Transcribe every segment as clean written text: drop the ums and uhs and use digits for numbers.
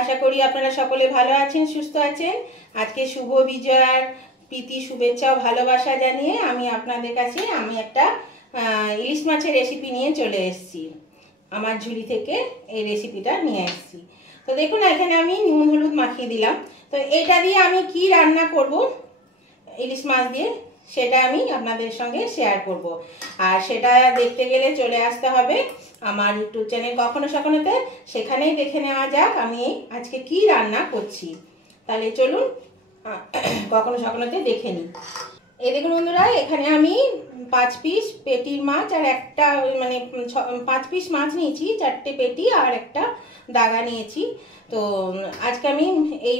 আশা করি আপনারা সকলে ভালো আছেন, সুস্থ আছেন। আজকে শুভ বিজয়ার প্রীতি শুভেচ্ছা ও ভালোবাসা জানিয়ে আমি আপনাদের কাছে একটা ইলিশ মাছের রেসিপি নিয়ে চলে এসেছি। আমার ঝুলি থেকে এই রেসিপিটা নিয়ে এসেছি। তো দেখুন, এখানে আমি নুন হলুদ মাখিয়ে দিলাম। তো এটা দিয়ে আমি কি রান্না করব ইলিশ মাছ দিয়ে, সেটা আমি আপনাদের সঙ্গে শেয়ার করব। আর সেটা দেখতে গেলে চলে আসতে হবে আমার ইউটিউব চ্যানেল কখনো সখনোতে, সেখানেই দেখে নেওয়া যাক আমি আজকে কি রান্না করছি। তাহলে চলুন কখনো সখনোতে দেখে নিই। এই দেখুন বন্ধুরা, এখানে আমি 5 পিস পেটির মাছ আর একটা 5 পিস মাছ নিয়েছি, 4টে পেটি আর একটা দাগা নিয়েছি। তো আজকে আমি এই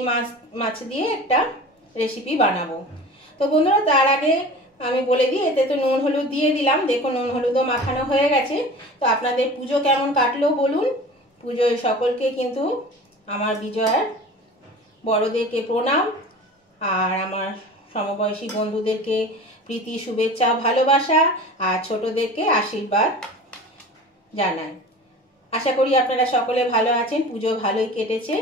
মাছ দিয়ে একটা রেসিপি বানাবো। তো বন্ধুরা, তার আগে আমি বলে দিই, এতে তো নুন হলুদ দিয়ে দিলাম। দেখুন, নুন হলুদও মাখানো হয়ে গেছে। তো আপনাদের পুজো কেমন কাটলো বলুন। পুজোয় সকলকে কিন্তু আমার বিজয়ার বড়দেরকে প্রণাম, আর আমার সমবয়সী বন্ধুদেরকে প্রীতি শুভেচ্ছা ভালোবাসা, আর ছোটদেরকে আশীর্বাদ জানাই। আশা করি আপনারা সকলে ভালো আছেন, পুজো ভালোই কেটেছে।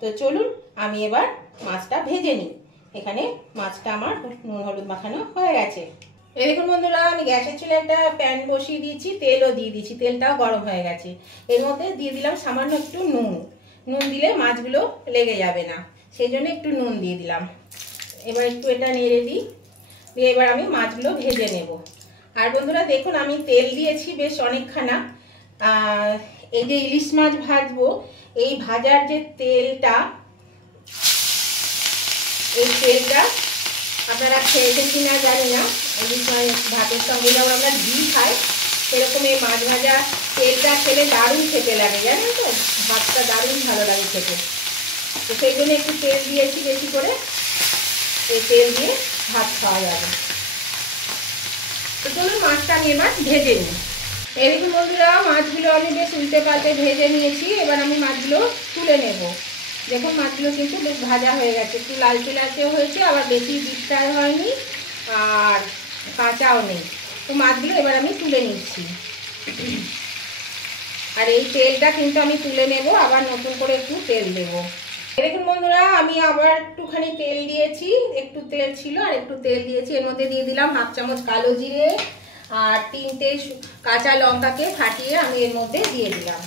তো চলুন আমি এবার মাছটা ভেজে নিই। এখানে মাছটা আমার নুন হলুদ মাখানো হয়ে গেছে। এই দেখুন বন্ধুরা, আমি গ্যাসের চুলে একটা প্যান বসিয়ে দিয়েছি, তেলও দিয়ে দিয়েছি, তেলটাও গরম হয়ে গেছে। এর মধ্যে দিয়ে দিলাম সামান্য একটু নুন। নুন দিলে মাছগুলো লেগে যাবে না, সেই জন্য একটু নুন দিয়ে দিলাম। এবার একটু এটা নেড়ে দিই, দিয়ে এবার আমি মাছগুলো ভেজে নেব। আর বন্ধুরা দেখুন, আমি তেল দিয়েছি বেশ অনেকখানা। এই যে ইলিশ মাছ ভাজবো, এই ভাজার যে তেলটা, এই তেলটা আপনারা খেয়েছেন কিনা জানি না। ইলিশ মাছ ভাতের সঙ্গে যেমন আমরা ঘি খাই, সেরকম এই মাছ ভাজা তেলটা খেলে দারুণ খেতে লাগে, জানেন তো। ভাতটা দারুণ ভালো লাগে খেতে। তো সেই জন্য একটু তেল দিয়েছি বেশি করে, এই তেল দিয়ে ভাত খাওয়া যাবে। তো চলুন মাছটা আমি এবার ভেজে নিই। এই দেখুন বন্ধুরা, মাছগুলো আমি বেশ উল্টে পাল্টে ভেজে নিয়েছি। এবার আমি মাছগুলো তুলে নেব। দেখুন, মাছগুলো কিন্তু বেশ ভাজা হয়ে গেছে, একটু লালচে লালচেও হয়েছে, আবার বেশি ডিপটাই হয়নি আর কাঁচাও নেই। তো মাছগুলো এবার আমি তুলে নিচ্ছি। আর এই তেলটা কিন্তু আমি তুলে নেব, আবার নতুন করে একটু তেল দেবো। দেখুন বন্ধুরা, আমি আবার একটুখানি তেল দিয়েছি, একটু তেল ছিল আর একটু তেল দিয়েছি। এর মধ্যে দিয়ে দিলাম 1/2 চামচ কালো জিরে আর 3টে কাঁচা লঙ্কাকে ফাটিয়ে আমি এর মধ্যে দিয়ে দিলাম।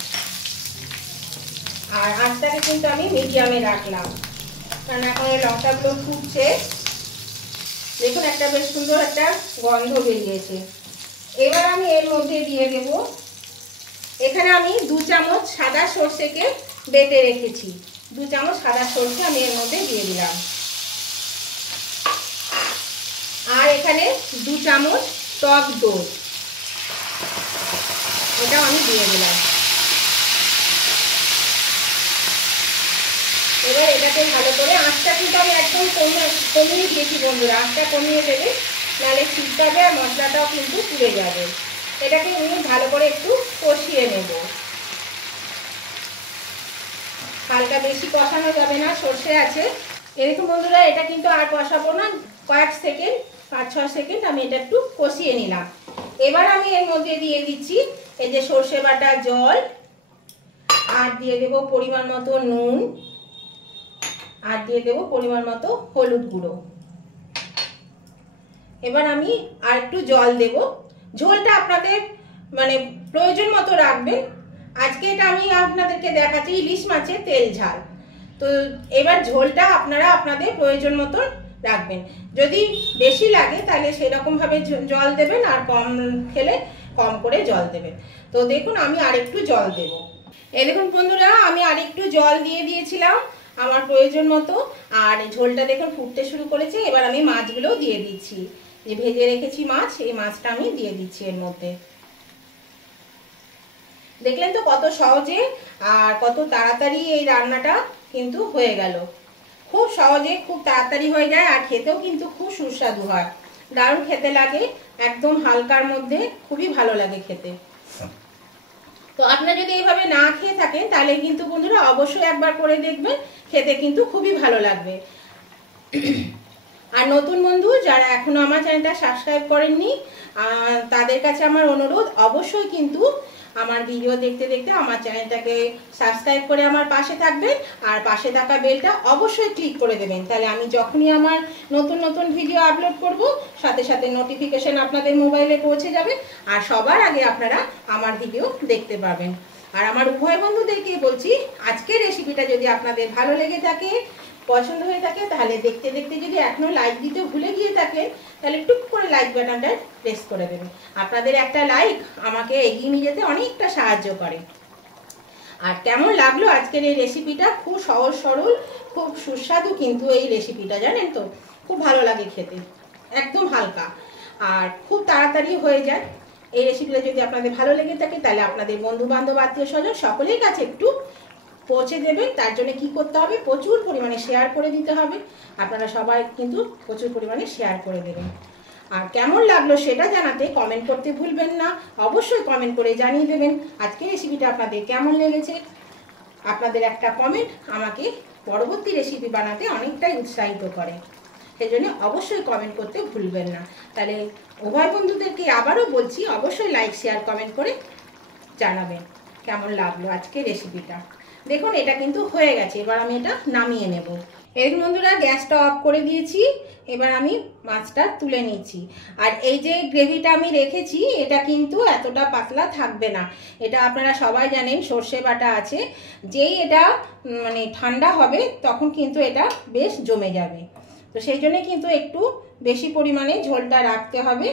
আর আঁচটাকে কিন্তু আমি মিডিয়ামে রাখলাম, কারণ এখন এই লঙ্কাগুলো ফুটছে। দেখুন, একটা বেশ সুন্দর একটা গন্ধ বেরিয়েছে। এবার আমি এর মধ্যে দিয়ে দেব, এখানে আমি 2 চামচ সাদা সর্ষেকে বেটে রেখেছি। 2 চামচ সাদা সর্ষে আমি এর মধ্যে দিয়ে দিলাম। আর এখানে 2 চামচ টক দই, এটাও আমি দিয়ে দিলাম। এবার এটাকে ভালো করে, আঁচটা কিন্তু আমি একদম কমিয়ে দিয়েছি বন্ধুরা। আঁচটা কমিয়ে দেবে, নাহলে ছিটকাবে আর মশলাটাও কিন্তু পুড়ে যাবে। এটাকে আমি ভালো করে একটু কষিয়ে নেব। হালকা বেশি কষানো যাবে না, সর্ষে আছে। এরকম বন্ধুরা, এটা কিন্তু আর কষাবো না, কয়েক সেকেন্ড, 5-6 সেকেন্ড আমি এটা একটু কষিয়ে নিলাম। এবার আমি এর মধ্যে দিয়ে দিচ্ছি এই যে সর্ষে বাটা জল, আর দিয়ে দেব পরিমাণ মতো নুন, আর দিয়ে দেব পরিমাণ মতো হলুদ গুঁড়ো। এবার আমি আর একটু জল দেব। ঝোলটা আপনাদের প্রয়োজন মতো রাখবেন। আজকে এটা আমি আপনাদেরকে দেখাচ্ছি ইলিশ মাছের তেল ঝাল। তো এবার ঝোলটা আপনারা আপনাদের প্রয়োজন মতো রাখবেন। যদি বেশি লাগে তাহলে সেরকমভাবে জল দেবেন, আর কম খেলে কম করে জল দেবেন। তো দেখুন, আমি আরেকটু জল দেব। এই দেখুন বন্ধুরা, আমি আরেকটু জল দিয়ে দিয়েছিলাম আমার প্রয়োজন মতো। আর ঝোলটা দেখুন ফুটতে শুরু করেছে। এবার আমি মাছগুলো দিয়ে দিচ্ছি, যে ভেজে রেখেছি মাছ, এই মাছটা আমি দিয়ে দিচ্ছি এর মধ্যে। দেখলেন তো কত সহজে আর কত তাড়াতাড়ি এই রান্নাটা কিন্তু হয়ে গেল। খুব সহজে, খুব তাড়াতাড়ি হয়ে যায়, আর খেতেও কিন্তু খুব সুস্বাদু হয়, দারুণ খেতে লাগে। একদম হালকার মধ্যে খুবই ভালো লাগে খেতে। তো আপনারা যদি এইভাবে না খেয়ে থাকেন তাহলে কিন্তু বন্ধুরা অবশ্যই একবার করে দেখবেন, খেতে কিন্তু খুবই ভালো লাগবে। আর নতুন বন্ধু যারা এখনো আমার চ্যানেলটা সাবস্ক্রাইব করেননি, তাদের কাছে আমার অনুরোধ, অবশ্যই কিন্তু আমার ভিডিও দেখতে দেখতে আমার চ্যানেলটাকে সাবস্ক্রাইব করে আমার পাশে থাকবেন, আর পাশে থাকা বেলটা অবশ্যই ক্লিক করে দেবেন। তাহলে আমি যখনই আমার নতুন নতুন ভিডিও আপলোড করব সাথে সাথে নোটিফিকেশন আপনাদের মোবাইলে পৌঁছে যাবে, আর সবার আগে আপনারা আমার ভিডিও দেখতে পাবেন। আর আমার উভয় বন্ধুদেরকে বলছি, আজকের রেসিপিটা যদি আপনাদের ভালো লেগে থাকে, পছন্দ হয়ে থাকে, তাহলে দেখতে দেখতে যদি এখনো লাইক দিতে ভুলে গিয়ে থাকেন, তাহলে টুক করে লাইক বাটনটা প্রেস করে দেবেন। আপনাদের একটা লাইক আমাকে এগিয়ে নিয়ে যেতে অনেকটা সাহায্য করে। আর কেমন লাগলো আজকের এই রেসিপিটা? খুব সহজ সরল, খুব সুস্বাদু কিন্তু এই রেসিপিটা, জানেন তো, খুব ভালো লাগে খেতে, একদম হালকা আর খুব তাড়াতাড়ি হয়ে যায়। এই রেসিপিটা যদি আপনাদের ভালো লেগে থাকে, তাহলে আপনাদের বন্ধু বান্ধব আত্মীয় স্বজন সকলের কাছে একটু পৌঁছে দেবেন। তার জন্য কি করতে হবে? প্রচুর পরিমাণে শেয়ার করে দিতে হবে। আপনারা সবাই কিন্তু প্রচুর পরিমাণে শেয়ার করে দেবেন। আর কেমন লাগলো সেটা জানাতে কমেন্ট করতে ভুলবেন না, অবশ্যই কমেন্ট করে জানিয়ে দেবেন আজকে রেসিপিটা আপনাদের কেমন লেগেছে। আপনাদের একটা কমেন্ট আমাকে পরবর্তী রেসিপি বানাতে অনেকটাই উৎসাহিত করে, সেই জন্য অবশ্যই কমেন্ট করতে ভুলবেন না। তাহলে উভয় বন্ধুদেরকে আবারও বলছি, অবশ্যই লাইক শেয়ার কমেন্ট করে জানাবেন কেমন লাগলো আজকে রেসিপিটা। দেখুন এটা কিন্তু হয়ে গেছে, এবার আমি এটা নামিয়ে নেব। এরকম বন্ধুরা গ্যাসটা অফ করে দিয়েছি, এবার আমি মাছটা তুলে নিচ্ছি। আর এই যে গ্রেভিটা আমি রেখেছি, এটা কিন্তু এতটা পাতলা থাকবে না। এটা আপনারা সবাই জানেন সর্ষে বাটা আছে, যেই এটা মানে ঠান্ডা হবে তখন কিন্তু এটা বেশ জমে যাবে। তো সেই জন্য কিন্তু একটু বেশি পরিমাণে ঝোলটা রাখতে হবে,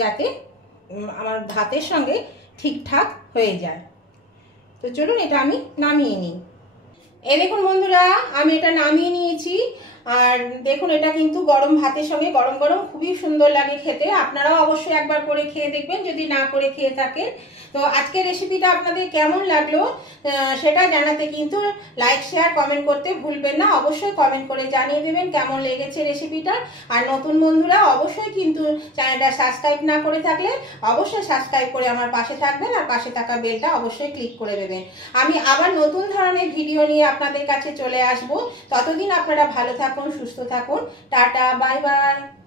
যাতে আমার ভাতের সঙ্গে ঠিকঠাক হয়ে যায়। তো চলুন এটা আমি নামিয়ে নিই। এই দেখুন বন্ধুরা, আমি এটা নামিয়ে নিয়েছি। আর দেখুন এটা কিন্তু গরম ভাতের সঙ্গে গরম গরম খুবই সুন্দর লাগে খেতে। আপনারাও অবশ্যই একবার করে খেয়ে দেখবেন যদি না করে খেয়ে থাকেন। তো আজকের রেসিপিটা আপনাদের কেমন লাগলো সেটা জানাতে কিন্তু লাইক শেয়ার কমেন্ট করতে ভুলবেন না, অবশ্যই কমেন্ট করে জানিয়ে দেবেন কেমন লেগেছে রেসিপিটা। আর নতুন বন্ধুরা অবশ্যই কিন্তু চ্যানেলটা সাবস্ক্রাইব না করে থাকলে অবশ্যই সাবস্ক্রাইব করে আমার পাশে থাকবেন, আর পাশে থাকা বেলটা অবশ্যই ক্লিক করে দেবেন। আমি আবার নতুন ধরনের ভিডিও নিয়ে আপনাদের কাছে চলে আসব। ততদিন আপনারা ভালো থাকুন, সুস্থ থাকুন। Tata, bye bye.